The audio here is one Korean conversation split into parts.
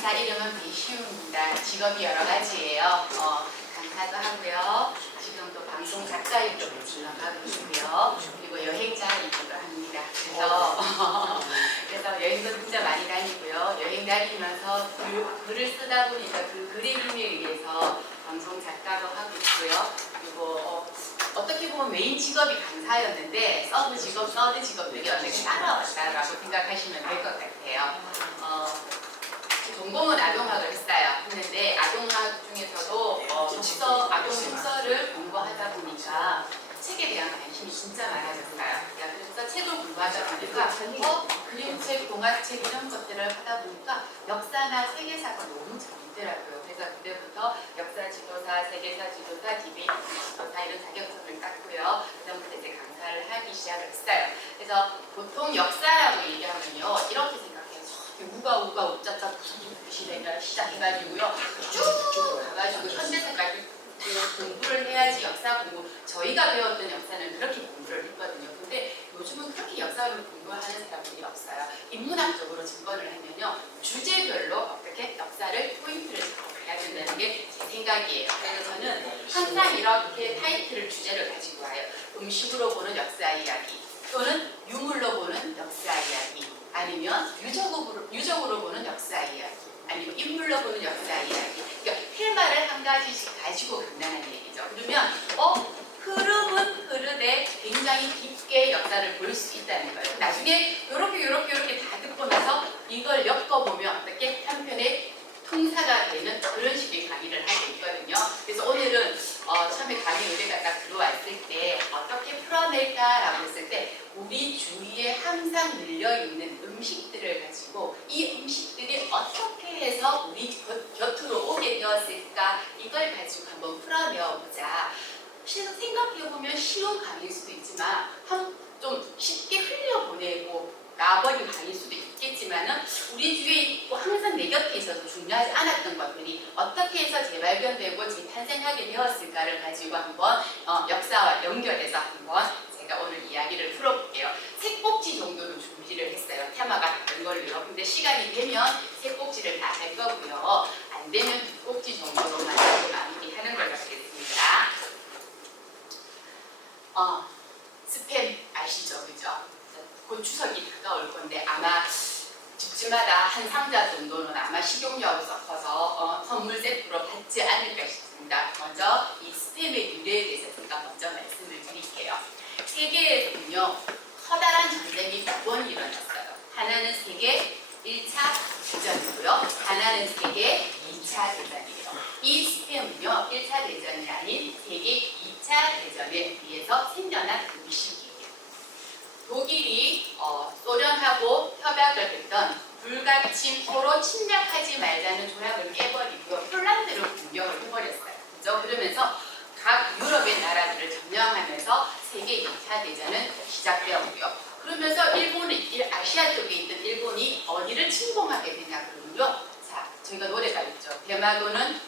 강사 이름은 배시우입니다. 직업이 여러 가지예요. 강사도 하고요. 지금도 방송 작가 일도 진행하고 있고요. 그리고 여행자 일도 합니다. 그래서 여행도 진짜 많이 다니고요. 여행 다니면서 글을 쓰다 보니까 그 글의 힘에 의해서 방송 작가도 하고 있고요. 그리고 어떻게 보면 메인 직업이 강사였는데 서드 직업들이 어떻게 따라왔다라고 생각하시면 될 것 같아요. 전공은 아동학을 했어요. 했는데 아동학 중에서도 아동 독서를 공부하다 보니까 책에 대한 관심이 진짜 많아졌어요. 그래서 책을 공부하다 보니까 그림책, 동화책 이런 것들을 하다 보니까 역사나 세계사가 너무 재밌더라고요. 그래서 그때부터 역사 지도사, 세계사 지도사, 디베이트 지도사 이런 자격증을 땄고요. 그다음부터 이제 강사를 하기 시작을 했어요. 그래서 보통 역사라고 얘기하면요, 이렇게 생각해요. 우가 우짜짜 무슨 시대가 시작해가지고요, 쭉 가가지고 현대사까지 공부를 해야지 역사 공부. 저희가 배웠던 역사는 그렇게 공부를 했거든요. 근데 요즘은 그렇게 역사를 공부하는 사람들이 없어요. 인문학적으로 접근을 하면요, 주제별로 어떻게 역사를 포인트를 잡아야 된다는 게 제 생각이에요. 그래서 저는 항상 이렇게 타이틀을, 주제를 가지고 와요. 음식으로 보는 역사 이야기, 또는 유물로 보는 역사 이야기, 아니면 유적으로 보는 역사 이야기, 아니면 인물로 보는 역사 이야기. 그러니까 테마를 한 가지씩 가지고 간다는 얘기죠. 그러면 흐름은 흐르되 굉장히 깊게 역사를 볼 수 있다는 거예요. 나중에 이렇게 다 듣고 나서 이걸 엮어보면 어떻게 한편의 통사가 되는 그런 식의 강의를 하고 있거든요. 그래서 오늘은 처음에 강의 의뢰가 딱 들어왔을 때 어떻게 풀어낼까라고 했을 때, 우리 주위에 항상 늘려있는 음식들을 가지고 이 음식들이 어떻게 해서 우리 곁으로 오게 되었을까, 이걸 가지고 한번 풀어내어보자. 생각해보면 쉬운 강의일 수도 있지만 좀 쉽게 흘려보내고 나버린 강의일 수도 있겠지만은, 우리 주위에 있고 항상 내 곁에 있어서 중요하지 않았던 것들이 어떻게 해서 재발견되고 재탄생하게 되었을까를 가지고 한번 역사와 연결해서 한번 제가 오늘 이야기를 풀어볼게요. 세 꼭지 정도로 준비를 했어요. 테마가 다른 걸로요. 근데 시간이 되면 세 꼭지를 다 할 거고요. 안 되면 두 꼭지 정도로만 마무리하는 걸로 하겠습니다. 스팸 아시죠? 그죠? 곧 추석이 다가올 건데 아마 집집마다 한 상자 정도는 아마 식용유하고 섞어서 선물 세트로 받지 않을까 싶습니다. 먼저 이 스팸의 유래에 대해서 제가 먼저 말씀을 드릴게요. 세계에서는요, 커다란 전쟁이 두 번 일어났어요. 하나는 세계 1차 대전이고요. 하나는 세계 2차 대전이에요. 이 스팸은요, 1차 대전이 아닌 세계 2차 대전에 의해서 생겨난 음식이에요. 독일이 소련하고 협약을 했던 불가침, 서로 침략하지 말자는 조약을 깨버리고 폴란드를 공격을 해버렸어요. 그죠? 그러면서 각 유럽의 나라들을 점령하면서 세계 2차 대전은 시작되었고요. 그러면서 아시아 쪽에 있던 일본이 어디를 침공하게 되냐 그러면요, 자, 저희가 노래가 있죠. 대마도는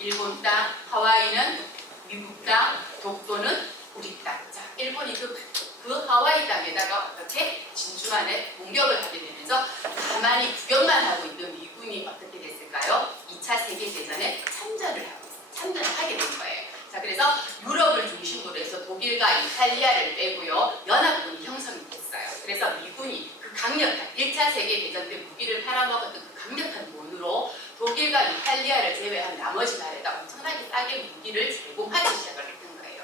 일본 땅, 하와이는 미국 땅, 독도는 우리 땅. 자, 일본이 그 하와이 땅에다가 어떻게 진주만에 공격을 하게 되면서 가만히 구경만 하고 있던 미군이 어떻게 됐을까요? 2차 세계대전에 참전을 하게 된 거예요. 자, 그래서 유럽을 중심으로 해서 독일과 이탈리아를 빼고요, 연합군이 형성이 됐어요. 그래서 미군이 그 강력한 1차 세계대전 때 무기를 팔아먹었던 그 강력한 돈으로 독일과 이탈리아를 제외한 나머지 나라에다 엄청나게 싸게 무기를 제공하기 시작을 했던 거예요.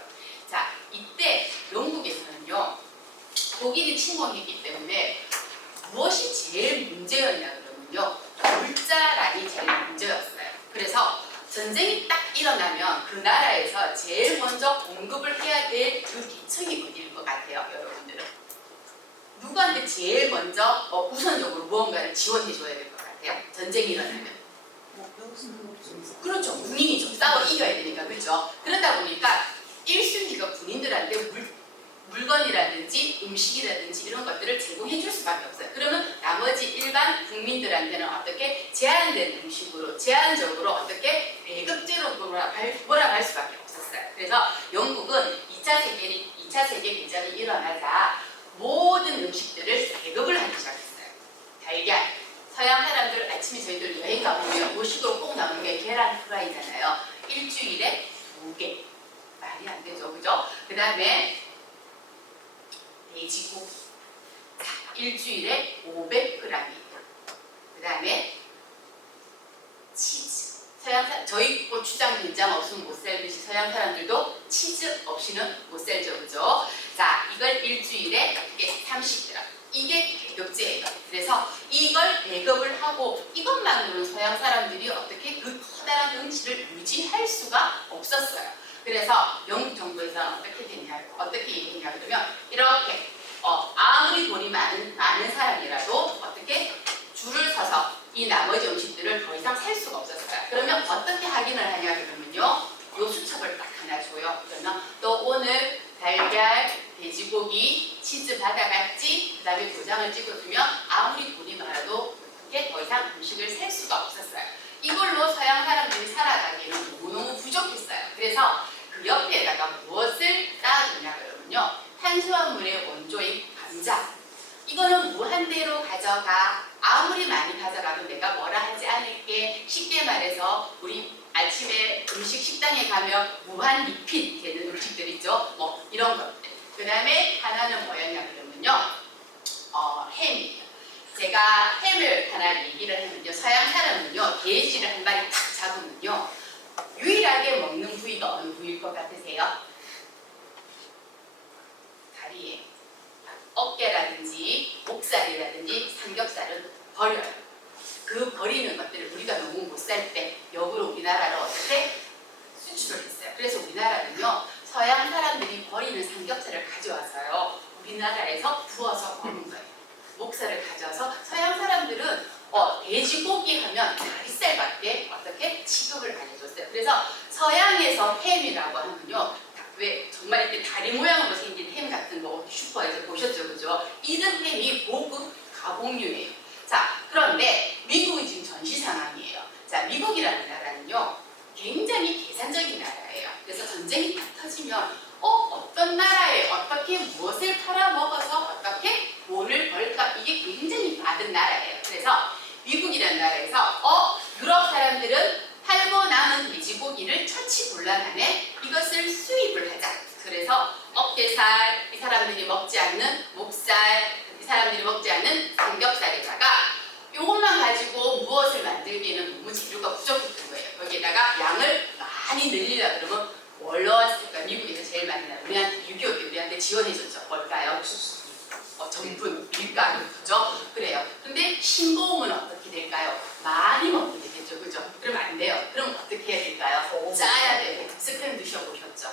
자, 이때 영국에서는요, 독일이 침공했기 때문에 무엇이 제일 문제였냐 그러면요, 물자란이 제일 문제였어요. 그래서 전쟁이 딱 일어나면 그 나라에서 제일 먼저 공급을 해야 될 그 계층이 어디일 것 같아요, 여러분들은? 누구한테 제일 먼저 우선적으로 무언가를 지원해줘야 될 것 같아요? 전쟁이 일어나면. 그렇죠. 군인이죠. 싸워 이겨야 되니까. 그렇죠. 그러다 보니까 1순위가 군인들한테 물건이라든지 음식이라든지 이런 것들을 제공해 줄 수밖에 없어요. 그러면 나머지 일반 국민들한테는 어떻게 제한된 음식으로, 제한적으로 어떻게 배급제로 몰아갈 수밖에 없었어요. 그래서 영국은 2차 세계대전이 일어나자 모든 음식들을 배급을 하기 시작했어요. 달걀, 서양 사람들 아침에 저희들 여행 가보면 요식으로 꼭 나오는 게 계란 프라이잖아요. 일주일에 2개. 말이 안 되죠, 그죠? 그 다음에 돼지고기. 일주일에 500g이에요. 그 다음에 치즈. 저희 고추장, 된장 없으면 못 살듯이 서양 사람들도 치즈 없이는 못 살죠, 그죠? 자, 이걸 일주일에 30g. 이게 배급제예요. 그래서 이걸 배급을 하고 이것만으로는 서양 사람들이 어떻게 그 커다란 덩치를 유지할 수가 없었어요. 그래서 영국 정부에서는 어떻게 얘기했냐 그러면 이렇게 아무리 돈이 많은 사람이라도 어떻게 줄을 서서 이 나머지 음식들을 더 이상 살 수가 없었어요. 그러면 어떻게 확인을 하냐 그러면요. 요 수첩을 딱 하나 줘요. 그러면 너 오늘 달걀, 돼지고기, 치즈 받아갔지? 그 다음에 도장을 찍어주면 아무리 돈이 많아도 그렇게 더 이상 음식을 살 수가 없었어요. 이걸로 서양 사람들이 살아가기에는 너무너무 부족했어요. 그래서 그 옆에다가 무엇을 쌓아주냐 그러면요. 탄수화물의 원조인 감자. 이거는 무한대로 가져가. 아무리 많이 가져가도 내가 뭐라 하지 않을게. 쉽게 말해서 우리 아침에 음식 식당에 가면 무한 리필 되는 음식들 있죠. 뭐 이런 것들. 그 다음에 하나는 뭐였냐 그러면요. 햄이에요. 제가 햄을 하나 얘기를 하면요. 서양 사람은요. 돼지를 한 마리 탁 잡으면요. 유일하게 먹는 부위가 어느 부위일 것 같으세요? 다리에 어깨라든지 목살이라든지 삼겹살은 버려요. 그 버리는 것들을 우리가 너무 못 살 때 역으로 우리나라로 어떻게 수출을 했어요. 그래서 우리나라는요. 서양 사람들이 버리는 삼겹살을 가져와서요. 우리나라에서 구워서 먹는 거예요. 목살을 가져와서 서양 사람들은 돼지고기 하면 다리살밖에 어떻게 취급을 안 해줬어요. 그래서 서양에서 햄이라고 하면요. 왜 정말 이렇게 다리 모양으로 생긴 햄 같은 거 슈퍼에서 보셨죠, 그죠? 이런 햄이 고급 가공류예요. 자, 그런데 미국이 지금 전시 상황이에요. 자, 미국이라는 나라는요, 굉장히 계산적인 나라예요. 그래서 전쟁이 딱 터지면 어떤 나라에 어떻게 무엇을 팔아먹어서 어떻게 돈을 벌까 이게 굉장히 많은 나라예요. 그래서 미국이라는 나라에서 유럽 사람들은 팔고 남은 돼지고기를 처치곤란하네. 이것을 수입을 하자. 그래서 어깨살, 이 사람들이 먹지 않는 목살, 이 사람들이 먹지 않는 삼겹살에다가 이것만 가지고 무엇을 만들기에는 너무 재료가 부족했던 거예요. 거기에다가 양을 많이 늘리려 그러면 뭘로 왔을까? 미국에서 제일 많이 나요. 우리한테 6.25 때 우리한테 지원해줬죠. 뭘까요? 전분, 밀가루, 그죠? 그래요. 근데 신고음은 어떻게 될까요? 많이 먹게 되겠죠, 그죠? 그러면 안 돼요. 그럼 어떻게 해야 될까요? 짜야 돼요. 스팸 드셔보셨죠?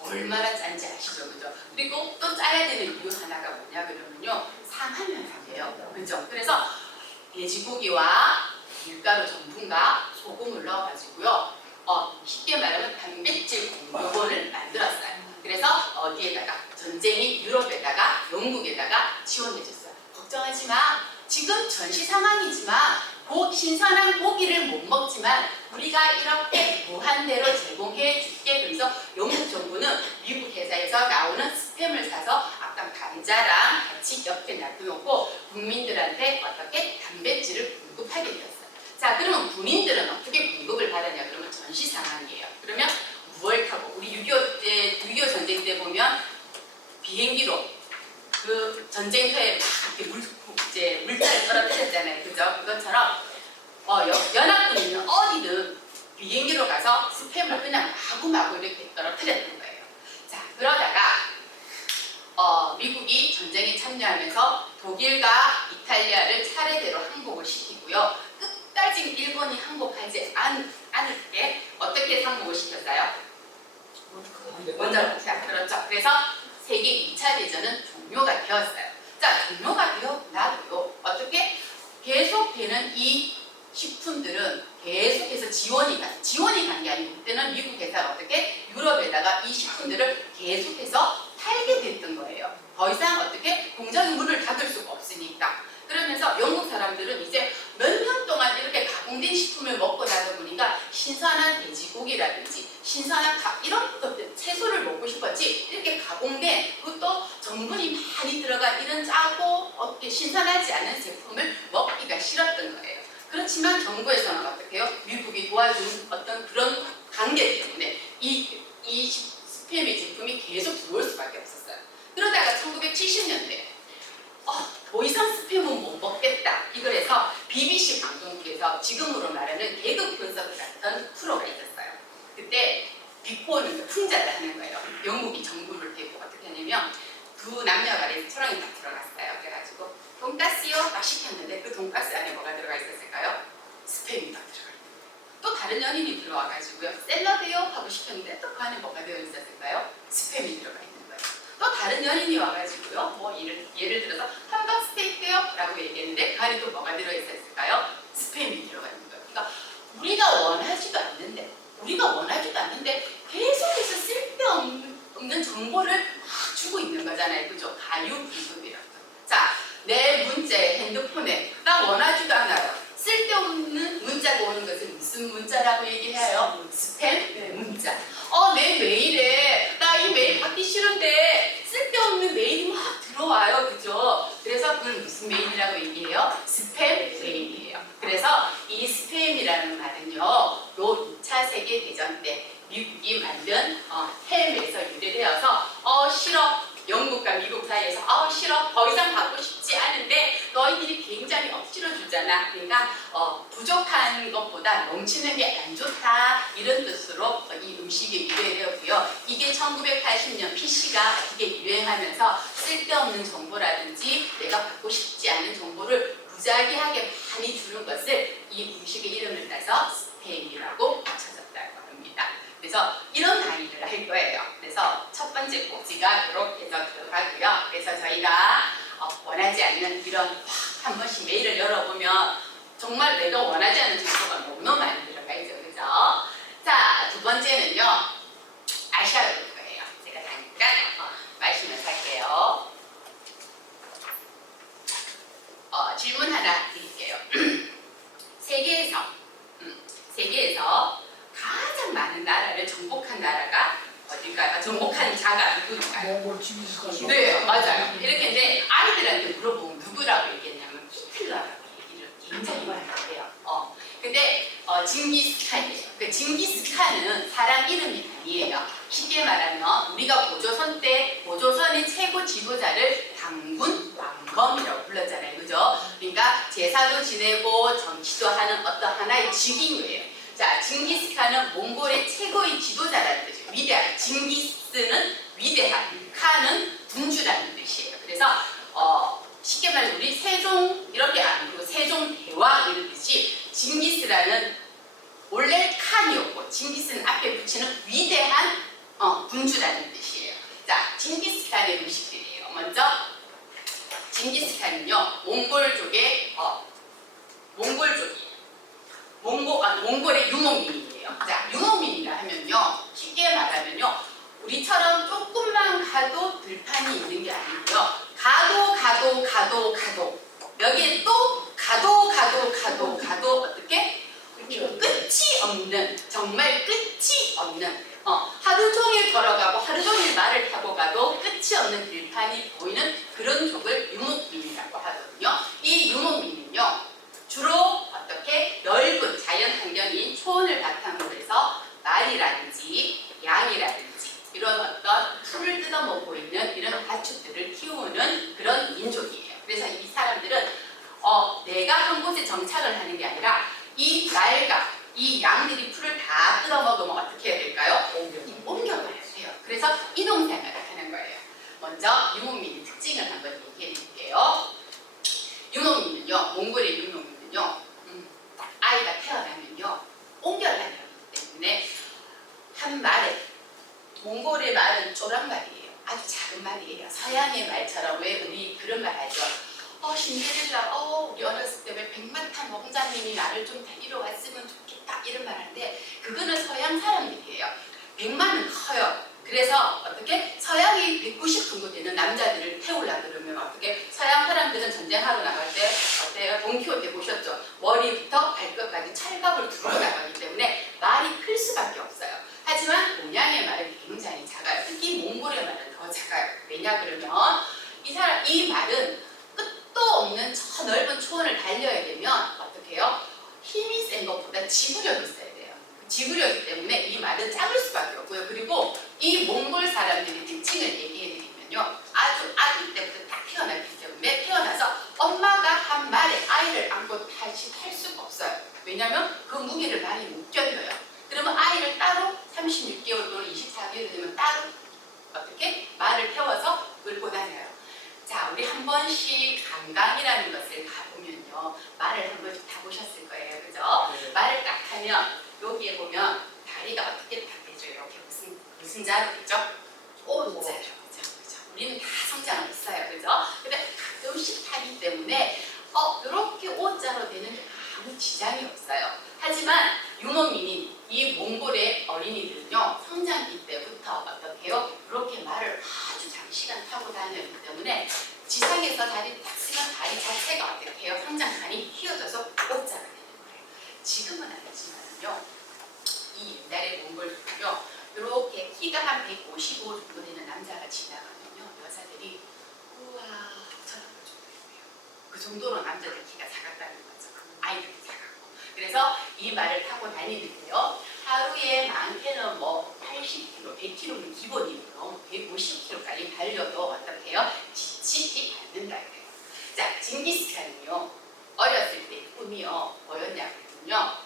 얼마나 짠지 아시죠, 그죠? 그리고 또 짜야 되는 이유 하나가 뭐냐 그러면요, 상하면 안 돼요, 그죠? 그래서 돼지고기와 밀가루 전분과 소금을 넣어가지고요, 쉽게 말하면 단백질 공급원을 만들었어요. 그래서 어디에다가 전쟁이 유럽에다가 영국에다가 지원해줬어요. 걱정하지 마. 지금 전시 상황이지만 신선한 고기를 못 먹지만 우리가 이렇게 무한대로 제공해 줄게. 그래서 영국 정부는 미국 회사에서 나오는 스팸을 사서 아까 감자랑 같이 옆에 놔두놓고 국민들한테 어떻게 단백질을 공급하게 되었어요. 자, 그러면 군인들은 어떻게 공급을 받았냐 그러면 전시 상황이에요. 그러면 무얼 타고 우리 6.25 전쟁 때 보면 비행기로 그 전쟁터에 막 이렇게 물자를 떨어뜨렸잖아요, 그죠? 그것처럼 연합군이는 어디든 비행기로 가서 스팸을 그냥 마구마구 이렇게 떨어뜨렸던 거예요. 자, 그러다가 미국이 전쟁에 참여하면서 독일과 이탈리아를 차례대로 항복을 시키고요. 끝까지 일본이 항복하지 않을 때 어떻게 항복을 시켰어요? 먼저 그렇죠. 그래서 세계 2차 대전은 종료가 되었어요. 자, 종료가 되었나도요. 어떻게 계속되는 이 식품들은 계속해서 지원이 간 게 아니고 그때는 미국 회사가 어떻게 유럽에다가 이 식품들을 계속해서 팔게 됐던 거예요. 더 이상 어떻게 공장의 문을 닫을 수가 없으니까. 그러면서 영국 사람들은 이제 몇 년 동안 이렇게 가공된 식품을 먹고 나다 보니까 신선한 돼지고기라든지 신선한 이런 것들 채소를 먹고 싶었지 이렇게 가공된 그것도 전분이 많이 들어간 이런 짜고 신선하지 않은 제품을 먹기가 싫었던 거예요. 그렇지만 정부에서는 어떻게 해요? 미국이 도와준 어떤 그런 관계 때문에 이 스팸의 제품이 계속 들어올 수밖에 없었어요. 그러다가 1970년대 더 이상 스팸은 못 먹겠다. 이걸 해서 BBC 방송국에서 지금으로 말하는 개그 콘서트 같은 프로가 있었어요. 그때 비꼬는 풍자를 하는 거예요. 영국이 정부를 대고 어떻게 하냐면 두 남녀가 레스토랑에 딱 들어갔어요. 그래가지고 돈가스요 딱 시켰는데 그 돈가스 안에 뭐가 들어가 있었을까요? 스팸이 딱 들어가 있는 거예요. 또 다른 연인이 들어와가지고요 샐러드요 하고 시켰는데 또 그 안에 뭐가 되어 있었을까요? 스팸이 들어가 있는 거예요. 또 다른 연인이 와가지고요 뭐 예를 들어서 함박 스테이크요 라고 얘기했는데 그 안에 또 뭐가 들어있었을까요? 스팸이 들어가 있는 거예요. 그러니까 우리가 원하지도 않는데 계속해서 쓸데없는 정보를 막 주고 있는 거잖아요. 그죠? 가유기급이라고. 자, 내 문자에 핸드폰에 나 원하지도 않아요. 쓸데없는 문자가 오는 것은 무슨 문자라고 얘기해요? 스팸 문자. 내 메일에 나 이 메일 받기 싫은데 쓸데없는 메일이 막 들어와요. 그죠? 그래서 그걸 무슨 메일이라고 얘기해요? 스팸 메일이에요. 그래서 이 스팸이라는 말은요. 요 2차 세계대전 때 미국이 만든 햄에서 유래되어서 싫어. 영국과 미국 사이에서 싫어. 더 이상 받고 싶지 않은데 너희들이 굉장히 억지로 주잖아. 그러니까 부족한 것보다 넘치는 게 안 좋다. 이런 뜻으로 이 음식이 유래되었고요. 이게 1980년 PC가 어떻게 유행하면서 쓸데없는 정보라든지 내가 받고 싶지 않은 정보를 무작위하게 많이 주는 것을 이 음식의 이름을 따서 스팸이라고 붙여졌다고 합니다. 그래서 이런 강의를 할 거예요. 그래서 첫 번째 꼭지가 이렇게 해서 들어가고요. 그래서 저희가 원하지 않는 이런 한 번씩 메일을 열어보면 정말 내가 원하지 않는 정보가 너무 많이 들어가 있죠. 그죠? 자, 두 번째는요. 아셔야 될 거예요. 제가 잠깐 마시면서 할게요. 질문 하나 드릴게요. 세계에서 가장 많은 나라를 정복한 나라가 어딜까요? 정복한 자가 누구일까요? 몽골 징기스칸. 네, 맞아요. 이렇게 이제 아이들한테 물어보면 누구라고 얘기했냐면 히틀러라고 얘기를 굉장히 많이 해요. 근데 징기스칸이에요. 그 징기스칸은 사람 이름이 아니에요. 쉽게 말하면 우리가 고조선 때 고조선의 최고 지도자를 당군 왕검이라고 불렀잖아요. 그죠? 그러니까 제사도 지내고 정치도 하는 어떤 하나의 직인이에요. 자, 징기스칸은 몽골의 최고의 지도자라는 뜻이에요. 위대한. 징기스는 위대한, 칸은 군주라는 뜻이에요. 그래서 쉽게 말해서 우리 세종 이렇게 아니고 세종대왕 이런 뜻이 징기스라는 원래 칸이었고 징기스는 앞에 붙이는 위대한 군주라는 뜻이에요. 자, 징기스칸의 음식들이에요. 먼저 징기스칸은요 몽골족의 몽골의 유목민이에요. 자, 유목민이라 하면요 쉽게 말하면요 우리처럼 조금만 가도 들판이 있는 게 아니고요. 가도 여기에 또 가도 어떻게 끝이 없는 정말 끝이 없는 하루 종일 걸어가고 하루 종일 말을 타고 가도 끝이 없는 들판이 보이는 그런 족을 유목민이라고 하거든요. 이 유목민은요 주로 어떻게 넓은 자연 환경인 초원을 바탕으로 해서 말이라든지 양이라든지 이런 어떤 풀을 뜯어먹고 있는 이런 가축들을 키우는 그런 민족이에요. 그래서 이 사람들은 내가 한 곳에 정착을 하는 게 아니라 이 말과 이 양들이 풀을 다 뜯어먹으면 어떻게 해야 될까요? 옮겨가야 돼요. 그래서 이동생활을 하는 거예요. 먼저 유목민의 특징을 한번 얘기해 드릴게요. 유목민은요, 몽골의 유목민은요, 아이가 태어나면요, 옮겨다녀야 하기 때문에 한 말에 몽골의 말은 쪼랑말이에요. 아주 작은 말이에요. 서양의 말처럼 왜 우리 그런 말 하죠. 신데렐라, 우리 어렸을 때 왜 백마탄 왕자님이 나를 좀 데리러 왔으면 좋겠다 이런 말 하는데 그거는 서양 사람들이에요. 백마는 커요. 그래서 어떻게 서양이 190 정도 되는 남자들을 태우려 그러면 어떻게 서양 사람들은 전쟁하러 나갈 때 어때요? 돈키호테 보셨죠? 머리부터 발끝까지 찰갑을 두르고 나가기 때문에 말이 클 수밖에 없어요. 하지만 동양의 말은 굉장히 작아요. 특히 몽골의 말은 더 작아요. 왜냐 그러면 이 말은 끝도 없는 저 넓은 초원을 달려야 되면 어떻게 해요? 일단 지구력이 있어야 돼요. 지구력이기 때문에 이 말은 작을 수밖에 없고요. 그리고 이 몽골 사람들의 특징을 얘기해드리면요. 아주 아기 때부터 딱 태어났기 때문에 태어나서 엄마가 한 말에 아이를 안고 다시 탈 수가 없어요. 왜냐하면 그 무게를 많이 못 견뎌요. 그러면 아이를 따로 36개월 또는 24개월 되면 따로 어떻게 말을 태워서 끌고 다녀요. 자, 우리 한 번씩 관광이라는 것을 가보면요. 말을 한 번씩 타보셨을 거예요. 그죠? 네. 말을 딱 타면 여기에 보면 다리가 어떻게 딱 되죠? 이렇게 무슨 자로 되죠? O자로. 그죠? 우리는 다 성장을 했어요. 그죠? 근데 가끔씩 타기 때문에 이렇게 O자로 되는 게 아무 지장이 없어요. 하지만 유목민인 이 몽골의 어린이들은요. 성장기 때부터 어떻게 해요? 이렇게 말을 아주 장시간 타고 다녔기 때문에 지상에서 다리 딱 쓰면 다리 자체가 어떻게 해요? 성장판이 휘어져서 O자가 되는 거예요. 지금은 아니지만요. 이 옛날의 몽골들은요. 이렇게 키가 한 155 정도 되는 남자가 지나가면요. 여자들이 우와 쳐다볼 정도예요. 그 정도로 남자들 키가 작았다는 거죠. 아이들이 작았고. 그래서 이 말을 타고 다니는데요. 하루에 많게는 뭐 80km, 100km는 기본이고요. 150km까지 달려도 어떻게 해요? 지치지 않는다 그래요. 자, 징기스칸은요. 어렸을 때 꿈이요. 뭐였냐면요.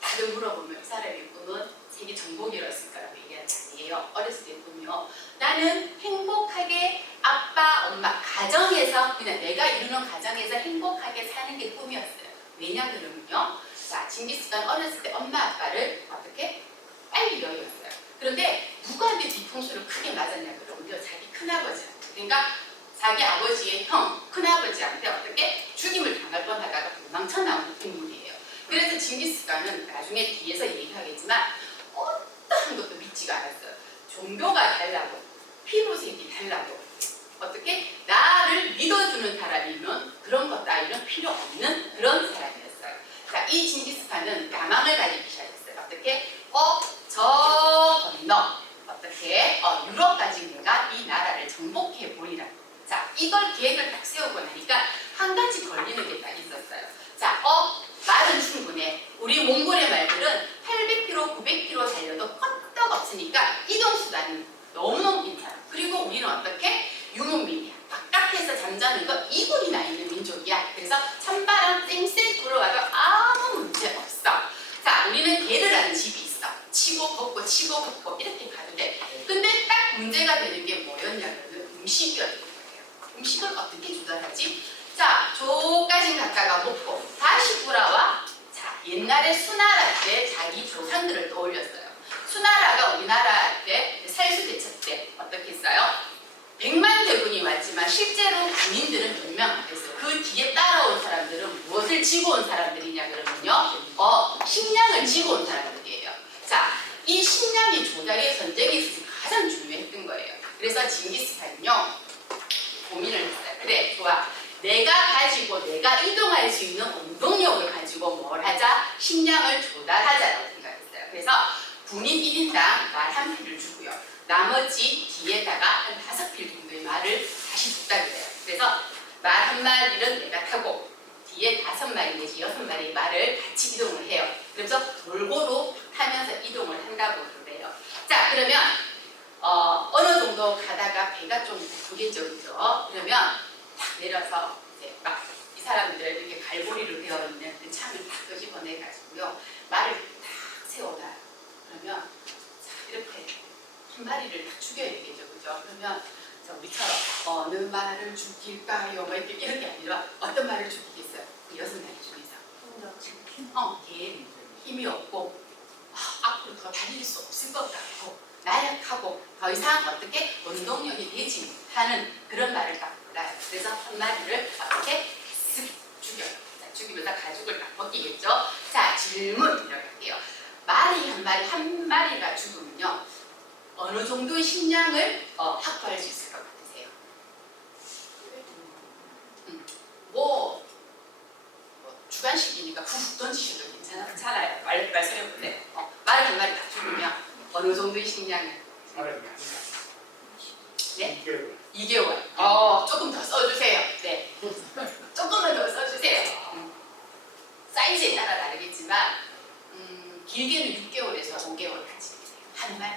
다들 물어보면 이 사람의 꿈은 세계 정복이었을 거라고 얘기하는 게 아니에요. 어렸을 때 꿈이요. 나는 행복하게 아빠, 엄마, 가정에서 그냥 내가 이루는 가정에서 행복하게 사는 게 꿈이었어요. 왜냐 그러면요. 자, 징기스칸 어렸을 때 엄마 아빠를 어떻게 빨리 여겼어요. 그런데 누구한테 뒤통수를 크게 맞았냐 그러면요. 자기 큰아버지한테. 그러니까 자기 아버지의 형, 큰아버지한테 어떻게 죽임을 당할 뻔하다가 도망쳐 나온 인물이에요. 그래서 징기스칸은 나중에 뒤에서 얘기하겠지만 어떠한 것도 믿지가 않았어요. 종교가 달라고, 피부색이 달라고, 어떻게 나를 믿어주는 사람이면 그런 것 따위는 필요 없는 그런 사람이었어요. 자, 이 징기스칸은 야망을 가지기 시작했어요. 어떻게? 저 건너 어떻게? 유럽까지 내가 이 나라를 정복해 보리라. 자, 이걸 계획을 딱 세우고 나니까 한 가지 걸리는 게 딱 있었어요. 자, 말은 충분해. 우리 몽골의 말들은 800km, 900km 달려도 끄떡 없으니까 이동수단은 너무너무 괜찮아. 그리고 우리는 어떻게? 유목민이야. 바깥에서 잠자는 거 2분이나 있는 민족이야. 그래서 찬바람 쌩쌩 불어와도 아무 문제 없어. 자, 우리는 개를 집이 있어. 치고 걷고 치고 걷고 이렇게 가도 돼. 근데 딱 문제가 되는 게 뭐였냐면 음식이었던 거예요. 음식을 어떻게 조달하지? 자, 저까지 갔다가 먹고 다시 돌아와. 자, 옛날에 수나라 때 자기 조상들을 떠올렸어요. 수나라가 우리나라 때 살수대첩 때 어떻게 했어요? 100만 대군이 왔지만 실제로 군인들은 몇 명 안 됐어요. 그 뒤에 따라온 사람들은 무엇을 지고 온 사람들이냐 그러면요. 식량을 지고 온 사람들이에요. 자, 이 식량이 조달이 전쟁에 있어서 가장 중요했던 거예요. 그래서 징기스칸은요. 고민을 했어요. 그래, 좋아. 내가 가지고 내가 이동할 수 있는 운동력을 가지고 뭘 하자? 식량을 조달하자라고 생각했어요. 그래서 군인 1인당 말 한 필을 주고요. 나머지 뒤에다가 한 5필 정도의 말을 다시 줬다 그래요. 그래서 말 한 마리는 내가 타고 뒤에 5마리 내지 6마리의 말을 같이 이동을 해요. 그래서 골고루 타면서 이동을 한다고 그래요. 자, 그러면 어느 정도 가다가 배가 좀 고프겠죠, 그죠? 그러면 탁 내려서 이제 막 이 사람들 이렇게 갈고리로 되어 있는 그 창을 탁 끄집어내 가지고요. 말을 탁 세워놔요. 그러면 자, 이렇게 한 마리를 딱 죽여야 되겠죠, 그죠? 그러면 자, 우리처럼 어느 말을 죽일까요? 뭐 이렇게 아니라 어떤 말을 죽이겠어요? 6마리 중에서. 걔 힘이 없고 앞으로 더 달릴 수 없을 것 같고 나약하고 더 이상 어떻게 원동력이 되지 못하는 그런 말을 딱 골라요. 그래서 한 마리를 어떻게 쓱 죽여요. 자, 죽이면서 가죽을 딱 벗기겠죠. 자, 질문 들어갈게요. 말이 한 마리가 죽으면요. 어느 정도의 식량을 확보할 수 있을 것 같으세요? 주간식이니까 훅 던지셔도 괜찮아요. 빨리빨리 서려보는데 말 한 마리 딱 죽으면 어느 정도의 식량을? 네? 2개월. 조금 더 써주세요. 네. 조금만 더 써주세요. 사이즈에 따라 다르겠지. 하지만 길게는 6개월에서 5개월까지 한 마리.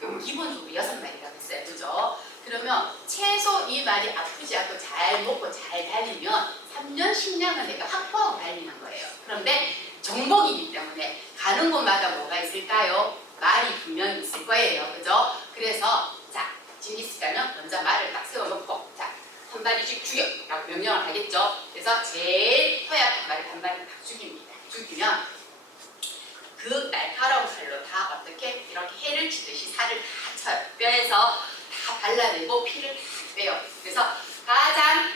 그럼 기본적으로 6마리라고 했어요. 그죠? 그러면 최소 이 말이 아프지 않고 잘 먹고 잘 달리면 3년, 10년은 내가 확보하고 달리는 거예요. 그런데 정복이기 때문에 가는 곳마다 뭐가 있을까요? 말이 분명히 있을 거예요. 그죠? 그래서 자, 징기스칸은 먼저 말을 딱 세워놓고 자, 한 마리씩 죽여! 라고 명령을 하겠죠. 그래서 제일 허약한 말을 한 마리 딱 죽입니다. 죽이면 그 날카로운 칼로 다 어떻게 이렇게 해를 치듯이 살을 다 쳐요. 뼈에서 다 발라내고 피를 다 빼요. 그래서 가장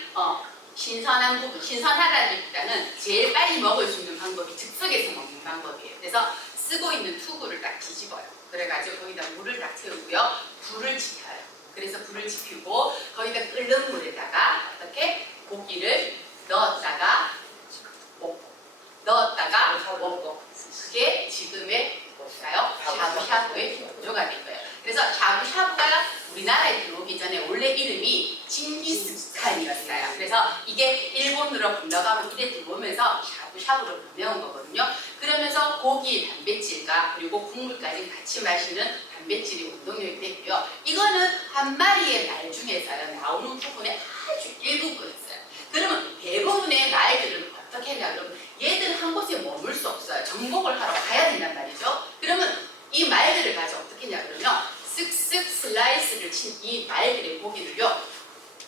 신선한 부분, 신선하다기보다는 제일 빨리 먹을 수 있는 방법이 즉석에서 먹는 방법이에요. 그래서 쓰고 있는 투구를 딱 뒤집어요. 그래가지고 거기다 물을 딱 채우고요. 불을 지펴요. 그래서 불을 지피고 거기다 끓는 물에다가 어떻게 고기를 넣었다가 먹고 넣었다가 먹고 그게 지금의 뭘까요? 샤브샤브의 구조가 된 거예요. 그래서 샤브샤브가 우리나라에 들어오기 전에 원래 이름이 징기스칸이었어요. 그래서 이게 일본으로 건너가면 이래 들어오면서 샤브샤브로 변해온 거거든요. 그러면서 고기의 단백질과 그리고 국물까지 같이 마시는 단백질이 운동력이 됐고요. 이거는 한 마리의 말 중에서요 나오는 부분의 아주 일부분이었어요. 그러면 대부분의 말들은 어떻게 하냐 그러면 얘들 한 곳에 머물 수 없어요. 정복을 하러 가야 된단 말이죠. 그러면 이 말들을 가지고 어떻게 하냐 그러면 쓱쓱 슬라이스를 친 이 말들의 고기를요.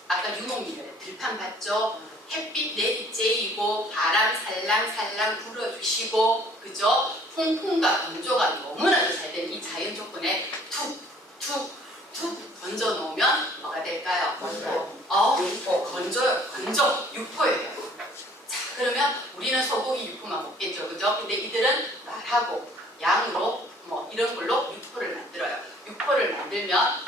아까 유목민들의 들판 봤죠? 햇빛 내리쬐이고 바람 살랑살랑 불어주시고 그죠? 통풍과 건조가 너무나도 잘 되는 이 자연 조건에 툭툭툭 던져 놓으면 뭐가 될까요? 건조요. 건조. 육포예요. 자, 그러면 우리는 소고기 육포만 먹겠죠. 그죠? 근데 이들은 말하고 양으로 뭐 이런 걸로 육포를 만들어요. 육포를 만들면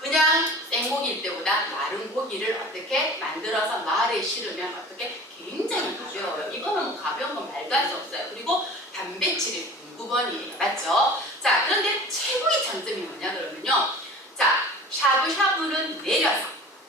그냥 생고기일 때보다 마른 고기를 어떻게 만들어서 말에 실으면 어떻게 굉장히 가벼워요. 이거는 뭐 가벼운 건 말도 할 수 없어요. 그리고 단백질이 공급원이에요. 맞죠? 자, 그런데 최고의 장점이 뭐냐 그러면요. 자, 샤브샤브는 내려서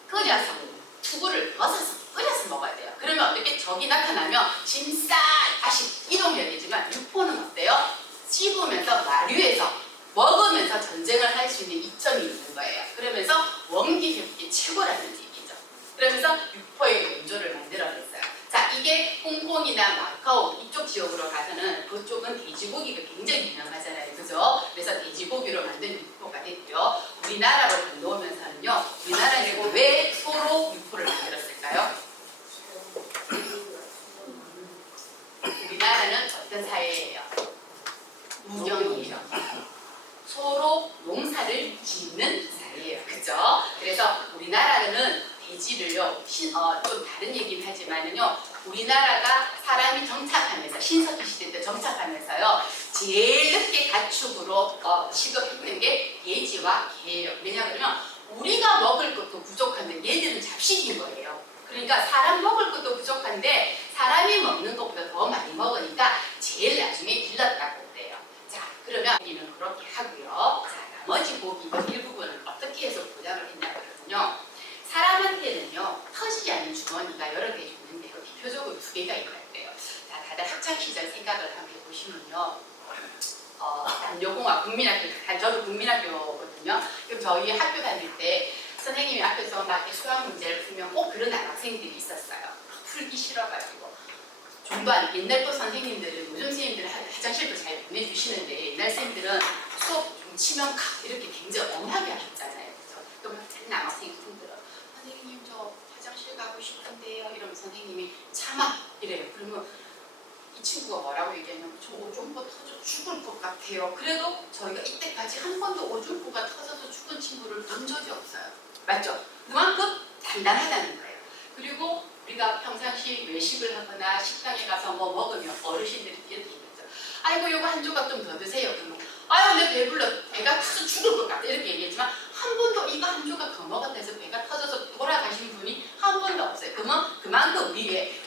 끓여서 투구를 벗어서 끓여서 먹어야 돼요. 그러면 어떻게 적이 나타나면 짐싸 다시 이동해야 되지만 육포는 어때요? 씹으면서 마류에서 먹으면서 전쟁을 할 수 있는 이점이 있는 거예요. 그러면서 원기력이 최고라는 얘기죠. 그러면서 육포의 원조를 만들어냈어요. 자, 이게 홍콩이나 마카오 이쪽 지역으로 가서는 그쪽은 돼지고기가 굉장히 유명하잖아요. 그죠? 그래서 돼지고기로 만든 육포가 됐고요. 우리나라로 건너오면서는요. 우리나라에서 왜 소로 육포를 만들었을까요? 우리나라는 어떤 사회예요? 무경이에요. 소로 농사를 짓는 사회예요. 그죠? 그래서 우리나라는 돼지를요, 좀 다른 얘기는 하지만은요, 우리나라가 사람이 정착하면서, 신석기 시대 때 정착하면서요, 제일 늦게 가축으로 취급했던 게 돼지와 개예요. 왜냐하면 우리가 먹을 것도 부족한데 얘들은 잡식인 거예요. 그러니까 사람 먹을 것도 부족한데 사람이 먹는 것보다 더 많이 먹으니까 제일 나중에 길렀다고 그래요. 자, 그러면 우리는 그렇게 하고요. 자, 나머지 고기 일부분은 어떻게 해서 포장을 했냐 그러면요. 사람한테는요, 터지지 않는 주머니가 여러 개 있는데 대표적으로 2개가 있는데요. 자, 다들 학창시절 생각을 한번 해보시면요. 남녀공학 국민학교, 저도 국민학교거든요. 그럼 저희 학교 다닐 때 선생님이 앞에서 막 수학 문제를 풀면 꼭 그런 학생들이 있었어요. 풀기 싫어가지고. 좀도 안 옛날 또 선생님들은 요즘 선생님들은 화장실도 잘 보내주시는데 옛날 선생님들은 수업 좀 치면 이렇게 굉장히 엄하게 하셨잖아요. 또 남학생이 힘들어. 선생님 저 화장실 가고 싶은데요. 이러면 선생님이 참아 이래요. 그러면 이 친구가 뭐라고 얘기하냐면 저 오줌포 터져 죽을 것 같아요. 그래도 저희가 이때까지 한 번도 오줌포가 터져서 죽은 친구를 본 적이 없어요. 맞죠? 그만큼 단단하다는 거예요. 그리고 우리가 평상시 외식을 하거나 식당에 가서 뭐 먹으면 어르신들이 이렇게 얘기했죠. 아이고 이거 한 조각 좀 더 드세요. 그러면 아유 내 배불러 배가 터져 죽을 것 같아 이렇게 얘기했지만 한 번도 이거 한 조각 더 먹었다 해서 배가 터져서 돌아가신 분이 한 번도 없어요. 그러면 그만큼 우리의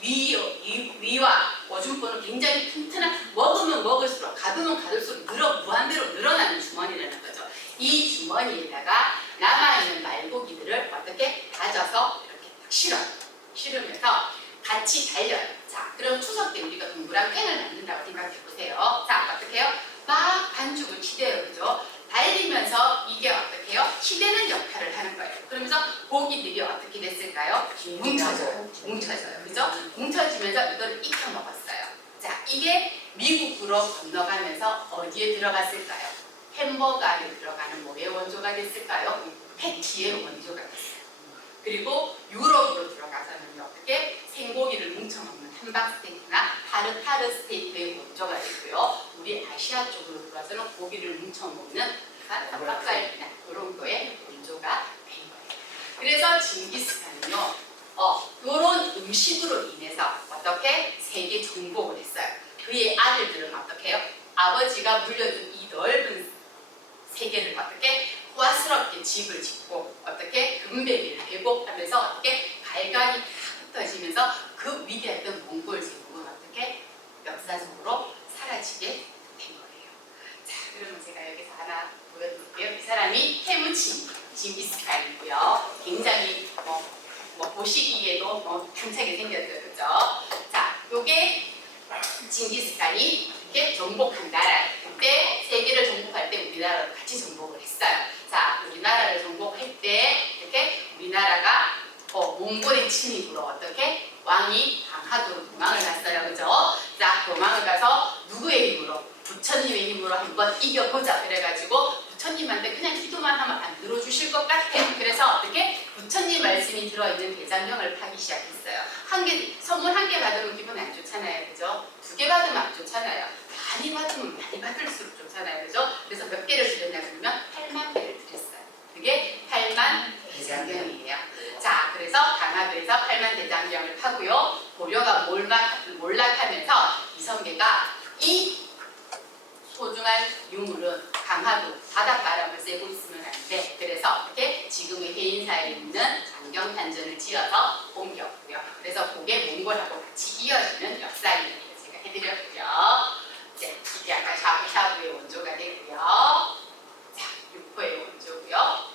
위와 오줌포는 굉장히 튼튼한 먹으면 먹을수록 가두면 가둘수록 무한대로 늘어나는 주머니라는 거죠. 이 주머니에다가 남아있는 말고기들을 어떻게 다져서 이렇게 딱 실어요. 실으면서 같이 달려요. 자, 그럼 추석 때 우리가 동그란 꽹을 만든다고 생각해 보세요. 자, 어떻게 해요? 막 반죽을 치대요. 그죠? 달리면서 이게 어떻게 해요? 치대는 역할을 하는 거예요. 그러면서 고기들이 어떻게 됐을까요? 뭉쳐져요. 그죠? 뭉쳐지면서 이걸 익혀 먹었어요. 자, 이게 미국으로 건너가면서 어디에 들어갔을까요? 햄버거 안에 들어가는 뭐의 원조가 됐을까요? 패티의 원조가 됐어요. 그리고 유럽으로 들어가서는 어떻게 생고기를 뭉쳐먹는 함박 스테이크나 타르타르 스테이크의 원조가 되고요. 우리 아시아 쪽으로 들어가서는 고기를 뭉쳐먹는 닭갈비나 이런 거의 원조가 된 거예요. 그래서 징기스칸은요, 이런 음식으로 인해서 어떻게 세계 정복을 했어요. 그의 아들들은 어떻게 해요? 아버지가 물려준 이 넓은 세계를 어떻게 호화스럽게 집을 짓고 어떻게 금배기를 회복하면서 어떻게 갈갈이 다 흩어지면서 그 위대했던 몽골 제국은 어떻게 역사적으로 사라지게 된 거예요. 자, 그러면 제가 여기서 하나 보여드릴게요. 이 사람이 태무친 징기스칸이고요. 굉장히 보시기에도 당차게 생겼죠, 그죠? 자, 요게 징기스칸이 이렇게 정복한 나라. 그때 세계를 정복할 때 우리나라도 같이 정복을 했어요. 자, 우리나라를 정복할 때 이렇게 우리나라가 몽골의 침입으로 어떻게 왕이 강화도로 도망을 갔어요, 그죠? 자, 도망을 가서 누구의 힘으로? 부처님의 힘으로 한번 이겨보자. 그래가지고 부처님한테 그냥 기도만 하면 안 들어주실 것 같아. 그래서 어떻게 부처님 말씀이 들어있는 대장경을 파기 시작했어요. 선물 한 개 받으면 기분 안 좋잖아요, 그죠? 2개 받으면 안 좋잖아요. 많이 받으면 많이 받을수록 좋잖아요, 그죠? 그래서 몇 개를 드렸냐 그러면 8만 개를 드렸어요. 그게 8만 대장경이에요. 자, 그래서 강화도에서 8만 대장경을 파고요. 고려가 몰락하면서 이성계가 이 소중한 유물은 강화도 바닷바람을 쐬고 있으면 안 돼. 그래서 어떻게 지금의 해인사에 있는 장경탄전을 지어서 옮겼고요. 그래서 그게 몽골하고 같이 이어지는 역사입니다. 제가 해드렸고요. 이제 이게 아까 샤브샤브의 원조가 되고요. 자, 육포의 원조고요.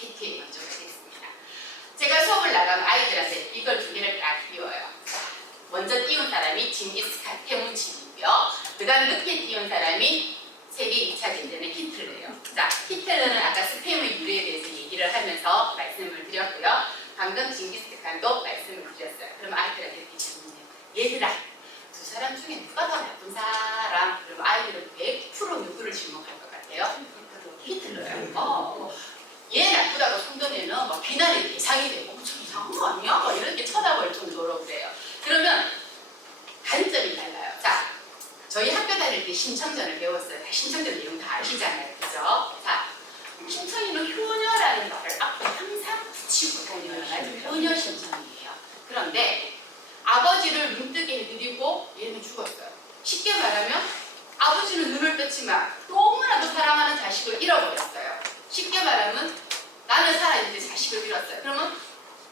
피티의 원조가 됐습니다. 제가 수업을 나가면 아이들한테 이걸 2개를 딱 띄워요. 먼저 띄운 사람이 징기스칸 태무친이고요. 그 다음 늦게 띄운 사람이 세계 2차 전쟁의 히틀러예요. 자, 히틀러는 아까 스페인의 유래에 대해서 얘기를 하면서 말씀을 드렸고요. 방금 징기스칸도 말씀을 드렸어요. 그럼 아이들한테 이렇게 질문해요. 얘들아, 2사람 중에 누가 더 나쁜 사람? 그럼 아이들은 100% 누구를 지목할 것 같아요? 히틀러요. 얘 나쁘다고 성전에는 막 비난의 대상이 되고 좀 이상한 거 아니야? 막 이렇게 쳐다볼 정도로 그래요. 그러면 관점이 달라요. 자, 저희 학교 다닐 때 심청전을 배웠어요. 심청전 내용 다 아시잖아요, 그죠? 자, 심청이는 효녀라는 말을 앞에 항상 붙이고 효녀 심청이에요. 그런데 아버지를 눈뜨게 해드리고 얘는 죽었어요. 쉽게 말하면 아버지는 눈을 떴지만 너무나도 사랑하는 자식을 잃어버렸어요. 쉽게 말하면 나는 살아있는데 자식을 잃었어요. 그러면